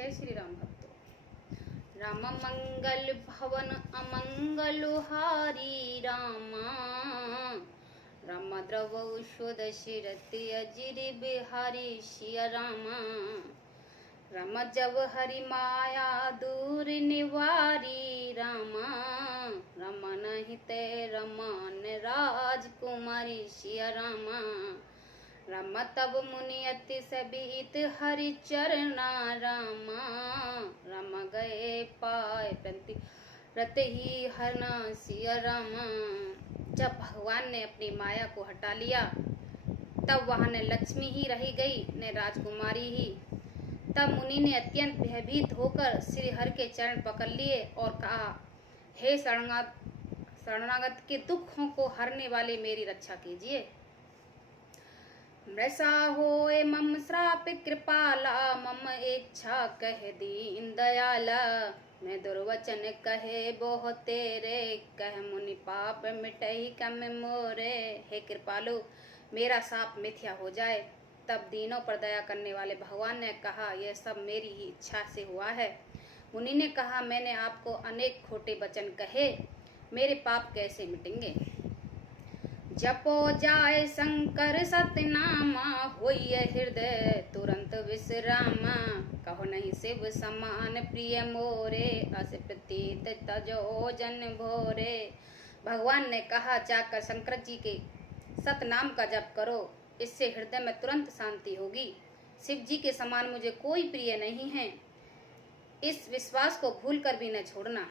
जय श्री राम भक्तों। राम मंगल भवन अमंगल हारी रामा, राम द्रव शुद शिरति अजिर बिहारी सिया रामा। राम जब हरि माया दूर निवारी रामा, रमन हिते रमान राजकुमारी सिया रामा। राम तब मुनि अति सबीत हरि चरना रामा, राम गए पाए प्रति रत ही हरना सिया रामा। जब भगवान ने अपनी माया को हटा लिया तब वहां न लक्ष्मी ही रही गई न राजकुमारी ही। तब मुनि ने अत्यंत भयभीत होकर श्री हरि के चरण पकड़ लिए और कहा, हे शरणागत के दुखों को हरने वाले मेरी रक्षा कीजिए। मृषा होए मम श्राप कृपाला, मम इच्छा कह दीन दयाला। मैं दुर्वचन कहे बहु तेरे, कह मुनि पाप मिटहि कम मोरे। हे कृपालु, मेरा शाप मिथ्या हो जाए। तब दीनों पर दया करने वाले भगवान ने कहा, यह सब मेरी ही इच्छा से हुआ है। मुनि ने कहा, मैंने आपको अनेक खोटे वचन कहे, मेरे पाप कैसे मिटेंगे। जपो जाय शंकर सतनामा, होइय हृदय तुरंत विश्रामा। कहो नहीं शिव समान प्रिय मोरे, अस प्रतीत तजो जन भोरे। भगवान ने कहा, जाकर शंकर जी के सतनाम का जप करो, इससे हृदय में तुरंत शांति होगी। शिव जी के समान मुझे कोई प्रिय नहीं है, इस विश्वास को भूलकर भी न छोड़ना।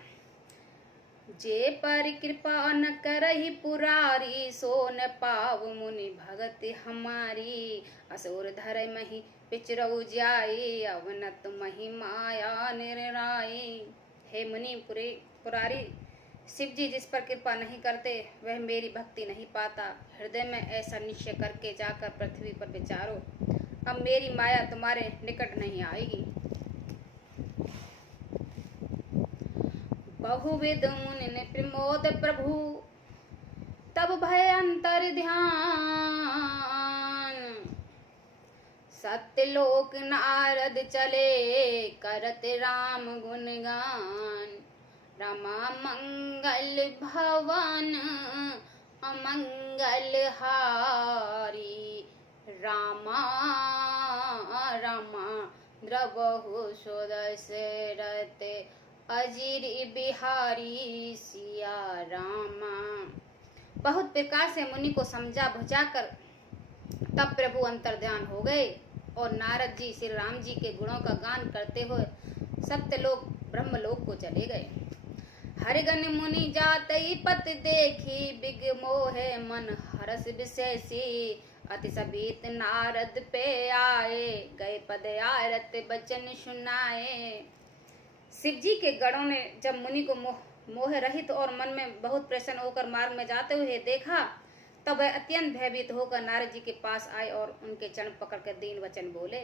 जे पर कृपा न करहि पुरारी, सो न पाव मुनि भगत हमारी। असुर धर मही पिचरऊ जाई, अवनत मही माया निर्णाई। हे मुनि पुरारी, शिव जी जिस पर कृपा नहीं करते वह मेरी भक्ति नहीं पाता। हृदय में ऐसा निश्चय करके जाकर पृथ्वी पर विचारो, अब मेरी माया तुम्हारे निकट नहीं आएगी। बहुविध मुनि ने प्रमोद प्रभु, तब भय अंतर ध्यान। सत्यलोक नारद चले, करत राम गुणगान। रमा मंगल भवन अमंगल हारी, रामा रामा द्रवहु सुदशरथ अजिर बिहारी सिया रामा। बहुत प्रकार से मुनि को समझा बुझाकर तब प्रभु अंतर्ध्यान हो गए और नारद जी श्री राम जी के गुणों का गान करते हुए सत्यलोक ब्रह्मलोक को चले गए। हरिगण मुनि जातई पत देखी, बिग मोहे मन हरस विशेषी। अति सबीत नारद पे आए, गए पद आरत बचन सुनाए। शिव जी के गणों ने जब मुनि को मोह रहित और मन में बहुत प्रसन्न होकर मार्ग में जाते हुए देखा, तब वह अत्यंत भयभीत होकर नारद जी के पास आए और उनके चरण पकड़कर दीन वचन बोले।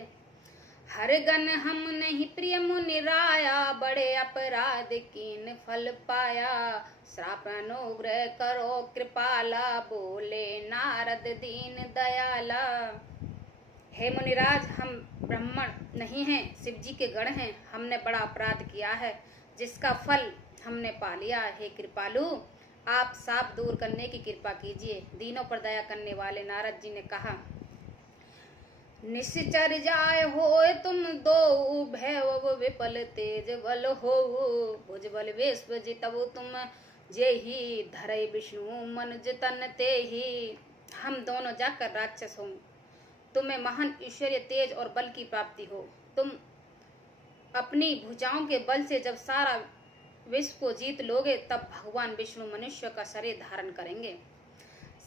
हरगन हम नहीं प्रिय मुनि राया, बड़े अपराध कीन फल पाया। श्राप अनुग्रह करो कृपाला, बोले नारद दीन दयाला। हे मुनिराज, हम ब्राह्मण नहीं हैं, शिव जी के गण हैं। हमने बड़ा अपराध किया है जिसका फल हमने पा लिया। हे कृपालु, आप साप दूर करने की कृपा कीजिए। दीनों पर दया करने वाले नारद जी ने कहा, निश्चर जाय होए तुम दो, भैरव विपल तेज बल हो। भुज बल विश्व जितबु तुम, जे ही धरई विष्णु मनुज तन ते ही। हम दोनों जाकर राक्षस हों, तुम्हें महान ईश्वरीय तेज और बल की प्राप्ति हो। तुम अपनी भुजाओं के बल से जब सारा विश्व को जीत लोगे, तब भगवान विष्णु मनुष्य का शरीर धारण करेंगे।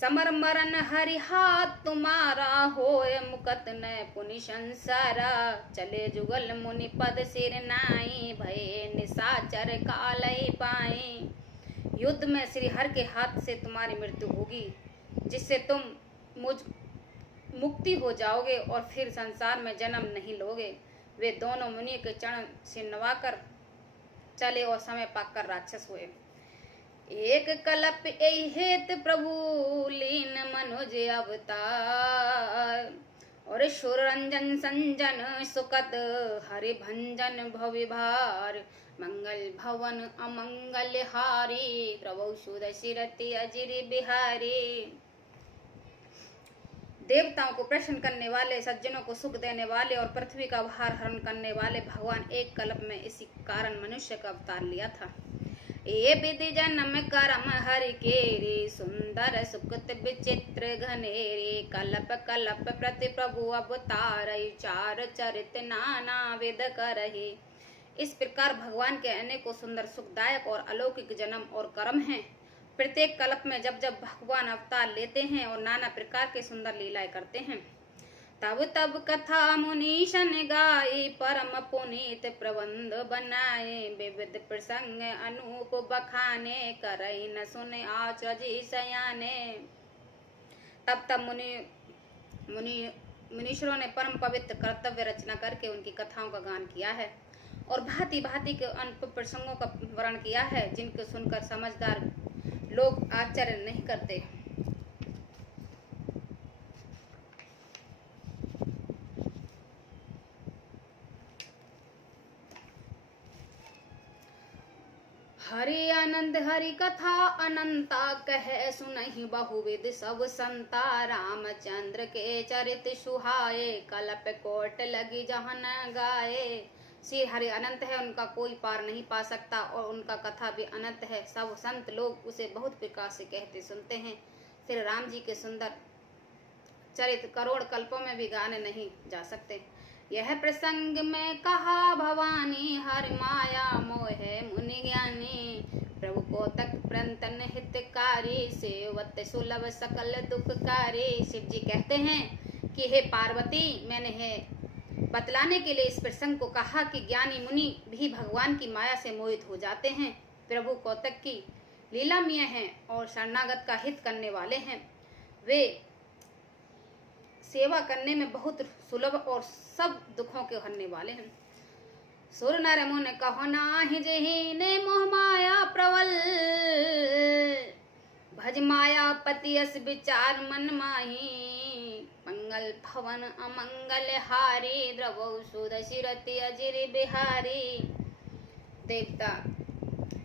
समर मरण हरि हाथ तुम्हारा, होए मुकत न पुनि संसारा। चले जुगल मुनि पद सिर नाई, भये निशाचर कालय पाई। युद्ध में श्री हरि के हाथ से तुम्हारी मृत्यु होगी, जिससे तुम मुक्ति हो जाओगे और फिर संसार में जन्म नहीं लोगे। वे दोनों मुनि के चरण से नवाकर चले और समय पाकर राक्षस हुए। एक कल्प एहि हेत प्रभु लीन मनुज अवतार, और सुर रंजन संजन सुकत हरि भंजन भविभार मंगल भवन अमंगल हारी प्रभु सुदशिरति अजिर बिहारी। देवताओं को प्रसन्न करने वाले, सज्जनों को सुख देने वाले और पृथ्वी का भार हरण करने वाले भगवान एक कल्प में इसी कारण मनुष्य का अवतार लिया था। ये विधि जन्म कर्म हरि केरी सुंदर सुकृत विचित्र घनेरी कल्प कल्प प्रति प्रभु अवतार चार चरित नाना विध करहि। इस प्रकार भगवान के अनेकों सुंदर सुखदायक और अलौकिक जन्म और कर्म हैं। प्रत्येक कल्प में जब जब भगवान अवतार लेते हैं और नाना प्रकार के सुंदर लीलाएं करते हैं, तब तब कथा मुनीशन गाई परम पुनीत प्रबंध बनाए विविध प्रसंग अनूप बखाने करई न सुने आचजी सयाने। तब तब मुनीश्वरों ने परम पवित्र कर्तव्य रचना करके उनकी कथाओं का गान किया है और भांति भांति के अनूप प्रसंगों का वर्णन किया है, जिनको सुनकर समझदार लोग आश्चर्य नहीं करते। हरि आनंद हरि कथा अनंता कहे सुनहि बहुविध सब संता रामचंद्र के चरित सुहाए कल्प कोट लगी जहन गाए। श्री हरि अनंत है, उनका कोई पार नहीं पा सकता और उनका कथा भी अनंत है। सब संत लोग उसे बहुत प्रकार से कहते सुनते हैं। श्री राम जी के सुंदर चरित करोड़ कल्पों में भी गाने नहीं जा सकते। यह प्रसंग में कहा भवानी हर माया मोह मुनि ज्ञानी प्रभु को तक प्रंतन हितकारी सेवत सुलभ सकल दुखकारी। शिव जी कहते हैं कि हे पार्वती, मैंने है बतलाने के लिए इस प्रसंग को कहा कि ज्ञानी मुनि भी भगवान की माया से मोहित हो जाते हैं। प्रभु कौतक की लीलामय हैं और शरणागत का हित करने वाले हैं। वे सेवा करने में बहुत सुलभ और सब दुखों के हरने वाले हैं। सुर नर मुन कहो नाहि जेहि ने मोह माया प्रबल भज माया पति यस विचार मन माही मंगल भवन अमंगल हारी द्रवौ सुदशिरति अजिर बिहारी। देवता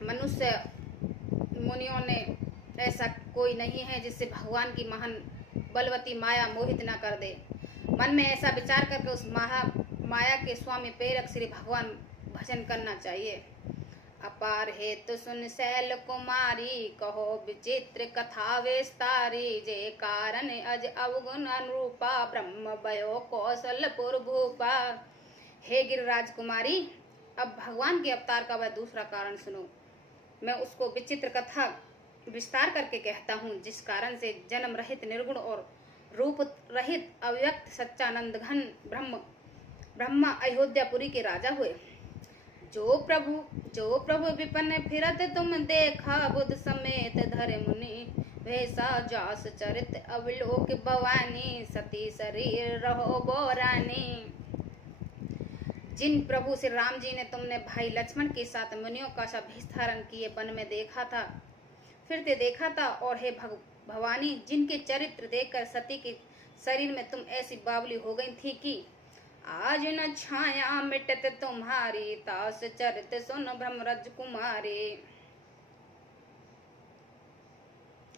मनुष्य मुनियों ने ऐसा कोई नहीं है जिससे भगवान की महान बलवती माया मोहित न कर दे। मन में ऐसा विचार करके उस माया के स्वामी प्रेरक श्री भगवान भजन करना चाहिए। अपार हेतु सुन शैल कुमारी कहो विचित्र कथा विस्तारी जे कारण अज अवगुण अनुरूपा ब्रह्म भयो कौशलपुर भूपा। हे गिरिराज कुमारी, अब भगवान के अवतार का वह दूसरा कारण सुनो। मैं उसको विचित्र कथा विस्तार करके कहता हूँ, जिस कारण से जन्म रहित निर्गुण और रूप रहित अव्यक्त सच्चानंद घन ब्रह्मा अयोध्यापुरी के राजा हुए। जो प्रभु विपन फिरत तुम देखा बुध समेत धरे मुनि वैसा जास चरित अवलोक भवानी सती शरीर रहो बोरानी। जिन प्रभु श्री राम जी ने तुमने भाई लक्ष्मण के साथ मुनियों का वेश धारण किए वन में देखा था, फिरते देखा था, और हे भवानी, जिनके चरित्र देखकर सती के शरीर में तुम ऐसी बावली हो गई थी कि आज न छाया मिटत तुम्हारी तास चरित सुन भ्रमरज कुमारी।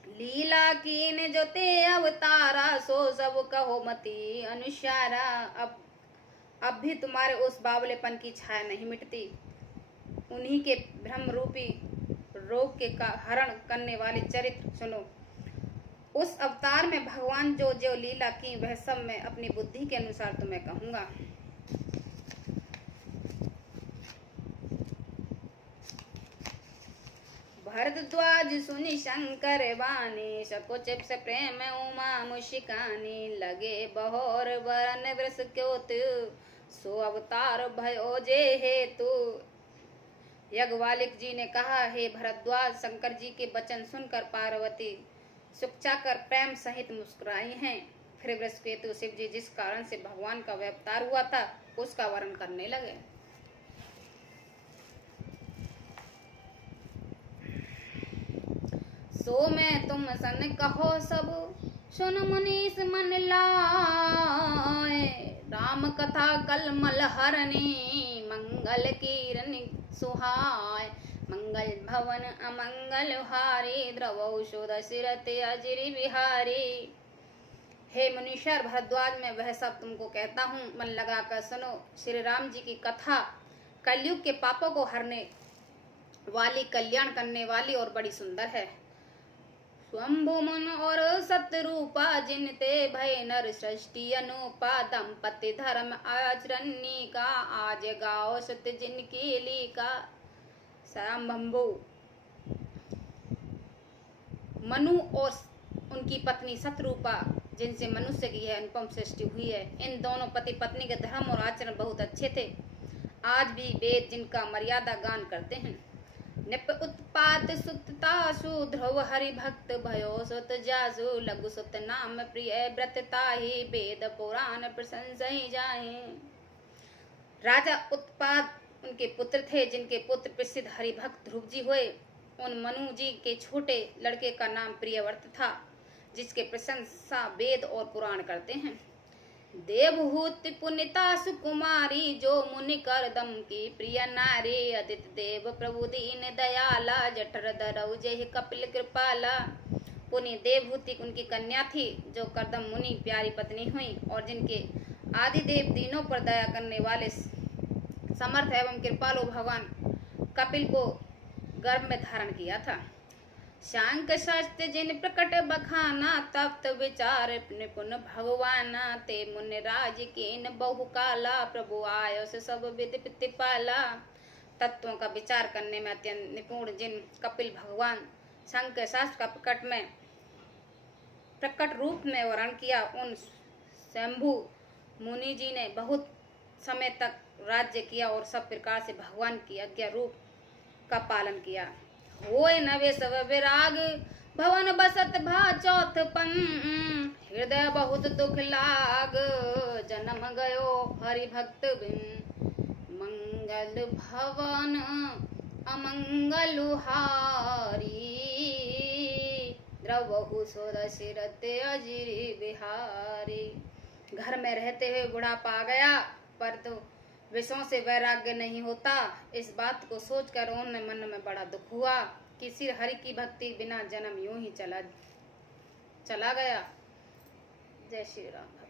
लीला कीन जो ते अवतारा सो सब कहो मती अनुसारा। अब भी तुम्हारे उस बावलेपन की छाया नहीं मिटती। उन्हीं के भ्रम रूपी रोग के हरण करने वाले चरित्र सुनो। उस अवतार में भगवान जो जो लीला की वह सब मैं अपनी बुद्धि के अनुसार तुम्हें कहूंगा। भरद्वाज सुनि शंकर वाणी सकुच से प्रेम उमा मुशिकानी लगे बहोर वरन वृष क्योत सो अवतार भयो जे हेतु। यज्ञवालिक जी ने कहा, हे भरद्वाज, शंकर जी के वचन सुनकर पार्वती सुखचाकर प्रेम सहित मुस्कुराई हैं। फिर वृषकेतु शिव जी जिस कारण से भगवान का अवतार हुआ था उसका वर्णन करने लगे। सो मैं तुम सन कहो सब सुन मुनीस मन लाए, राम कथा कलमल हरणी, मंगल कीरन सुहाय, मंगल भवन अमंगल हारी, द्रवौषध सिरते अजरी बिहारी। हे मुनीश्वर भरद्वाज, मैं वह सब तुमको कहता हूँ, मन लगाकर सुनो। श्री राम जी की कथा कलयुग के पापों को हरने वाली, कल्याण करने वाली और बड़ी सुंदर है। स्वयंभु मन और सतरूपा, जिनते भय नर सृष्टि अनुपा, दंपति धर्म आचरणी का, आज गाओ सत्य जिनकी लीका। स्वयंभु मनु और उनकी पत्नी सतरूपा, जिनसे मनुष्य की है अनुपम सृष्टि हुई है। इन दोनों पति पत्नी के धर्म और आचरण बहुत अच्छे थे। आज भी वेद जिनका मर्यादा गान करते हैं। निप उत्पात सुततासु, ध्रुव हरि भक्त भयो सुत जासु, लघु सुत नाम प्रिय व्रत ताहि, वेद पुराण प्रशंसा ही जाहि। राजा उत्पात उनके पुत्र थे, जिनके पुत्र प्रसिद्ध हरिभक्त ध्रुव जी हुए। उन मनु जी के छोटे लड़के का नाम प्रियव्रत था, जिसके प्रशंसा वेद और पुराण करते हैं। देवहूत पुनिता सुकुमारी, जो मुनि कर दम की प्रिय नारी, अदित देव प्रभु दीन दयाला, जठर धरऊ जय कपिल कृपाला। पुनि देवहूति उनकी कन्या थी, जो करदम मुनि प्यारी पत्नी हुई, और जिनके आदिदेव दीनों पर दया करने वाले समर्थ एवं कृपालु भगवान कपिल को गर्भ में धारण किया था। शांक शास्त्र जिन प्रकट बखाना, तप्त विचार निपुण भगवाना, ते मुनि राज कीन बहुकाला, प्रभु आयो से सब विधि प्रतिपाला। तत्वों का विचार करने में अत्यंत निपुण जिन कपिल भगवान शंख शास्त्र का प्रकट रूप में वर्णन किया, उन शंभु मुनि जी ने बहुत समय तक राज्य किया और सब प्रकार से भगवान की आज्ञा रूप का पालन किया। होय नवे सब विराग, भवन बसत भा चौथपन, हृदय बहुत दुख लाग, जन्म गयो हरि भक्त बिन, मंगल भवन अमंगल हारी, द्रवहु सोद सिरते अजिरी बिहारी। घर में रहते हुए बुढ़ापा आ गया, पर तो विषयों से वैराग्य नहीं होता। इस बात को सोचकर उन्हें मन में बड़ा दुख हुआ कि सिर हरि की भक्ति बिना जन्म यूं ही चला गया। जय श्री राम।